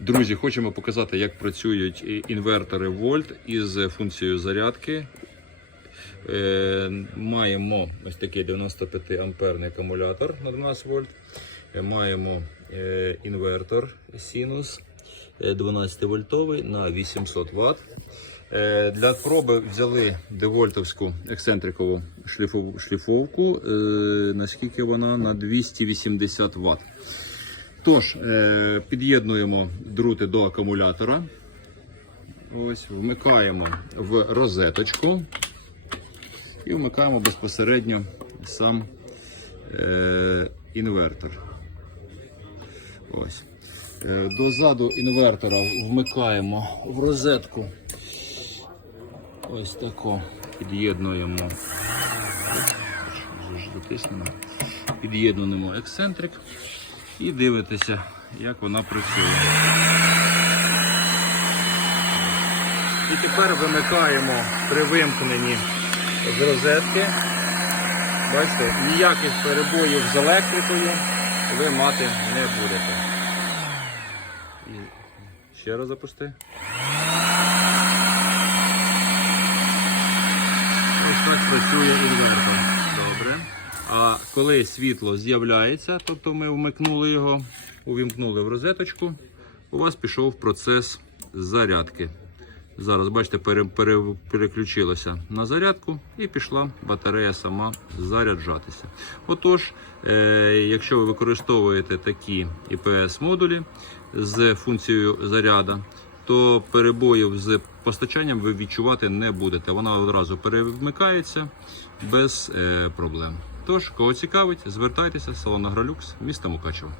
Друзі, хочемо показати, як працюють інвертори Volt із функцією зарядки. Е, маємо ось такий 95 амперний акумулятор на 12 вольт. Е, маємо е, інвертор Sinus е, 12 вольтовий на 800 Вт. Для проби взяли девольтовську ексцентрикову шліфовку. Наскільки вона? На 280 Вт. Тож, е, під'єднуємо друти до акумулятора. Ось, вмикаємо в розеточку і вмикаємо безпосередньо сам е, інвертор. Ось. Е, Дозаду інвертора вмикаємо в розетку. Ось тако під'єднуємо. Під'єднуємо ексцентрик і дивитеся, як вона працює. І тепер вимикаємо при вимкненні з розетки. Бачите, ніяких перебоїв з електрикою ви мати не будете. І ще раз запусти. Ось так працює інвертор. А коли світло з'являється, тобто ми вмикнули його, увімкнули в розеточку, у вас пішов процес зарядки. Зараз, бачите, пере, пере, переключилося на зарядку і пішла батарея сама заряджатися. Отож, е, якщо ви використовуєте такі IPS-модулі з функцією заряда, то перебоїв з постачанням ви відчувати не будете. Вона одразу перемикається без е, проблем. Тож, кого цікавить, звертайтеся, салон Агролюкс, місто Мукачево.